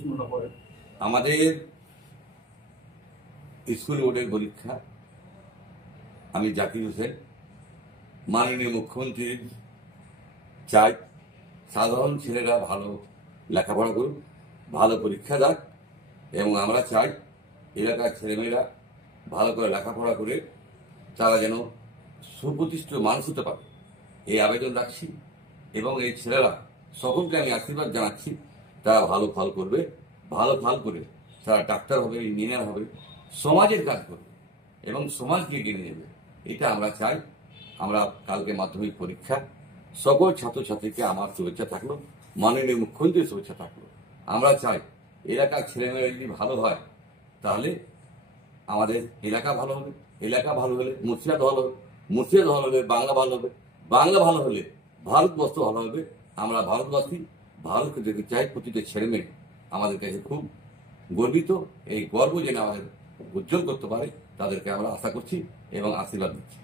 প্রশ্নটা পড়ে। আমাদের স্কুল বোর্ডের পরীক্ষা, আমি জাকির হোসেন, মাননীয় মুখ্যমন্ত্রীর চাই সাধারণ ছেলেরা ভালো লেখাপড়া করুক, ভালো পরীক্ষা দেয়, এবং আমরা চাই এলাকার ছেলেমেয়েরা ভালো করে লেখাপড়া করে তারা যেন সুপ্রতিষ্ঠিত মানুষ হতে পারে, এই আবেদন রাখছি। এবং এই ছেলেরা সকলকে আমি আশীর্বাদ জানাচ্ছি, তারা ভালো ফল করবে, ভালো ফল করে তারা ডাক্তার হবে, ইঞ্জিনিয়ার হবে, সমাজের কাজ করবে এবং সমাজকে এগিয়ে নেবে। এটা আমরা চাই। আমরা কালকে মাধ্যমিক পরীক্ষা, সকল ছাত্রছাত্রীকে আমার শুভেচ্ছা থাকলো, মাননীয় মুখ্যমন্ত্রীর শুভেচ্ছা থাকলো। আমরা চাই এলাকার ছেলেমেয়েরা যদি ভালো হয় তাহলে আমাদের এলাকা ভালো হবে, এলাকা ভালো হলে মুর্শিদাবাদ ভালো হবে, মুর্শিদাবাদ ভালো হলে বাংলা ভালো হবে, বাংলা ভালো হলে ভারতবর্ষ ভালো হবে। আমরা ভারতবাসী, ভারতকে দেখতে চাই। প্রতিটা ছেলেমেয়ে আমাদের কাছে খুব গর্বিত। এই গর্ব যেন আমাদের উজ্জ্বল করতে পারে তাদেরকে আমরা আশা করছি এবং আশীর্বাদ দিচ্ছি।